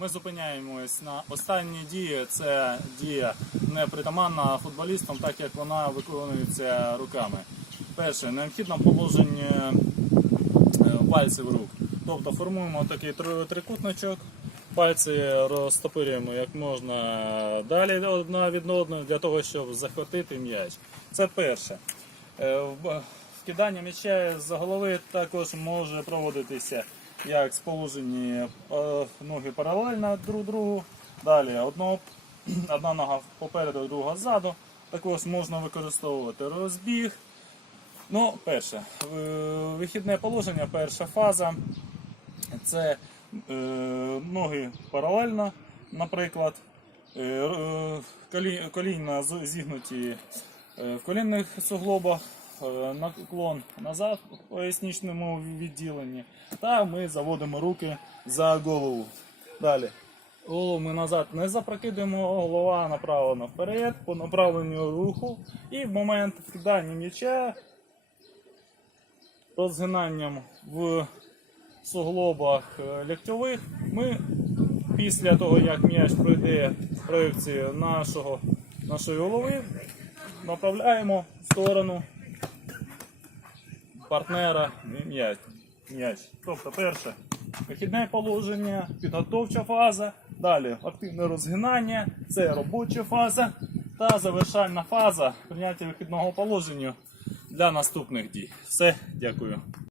Ми зупиняємось на останній дії. Це дія не притаманна футболістам, так як вона виконується руками. Перше, необхідно положення е, пальців рук. Тобто формуємо такий три- трикутничок, пальці розтопирюємо як можна далі одна від одної для того, щоб захватити м'яч. Це перше. Е, Вкидання м'яча з голови також може проводитися як з положені е, ноги паралельно друг другу. Далі одного, одна нога попереду, друга ззаду. Також можна використовувати розбіг. Ну, перше, вихідне положення, перша фаза. Це е, ноги паралельно, наприклад, е, е, колі, коліна зігнуті в колінних суглобах, наклон назад в поясничному відділенні. Та ми заводимо руки за голову. Далі. Голову ми назад не запрокидуємо, голова направлена вперед по направленню руху. І в момент вкидання м'яча розгинанням в суглобах е, ліктьових ми після того, як м'яч пройде проекцію нашого, нашої голови, направляємо в сторону партнера м'яч. м'яч. Тобто, перше вихідне положення, підготовча фаза, далі активне розгинання, це робоча фаза та завершальна фаза прийняття вихідного положення для наступних дій. Все, дякую.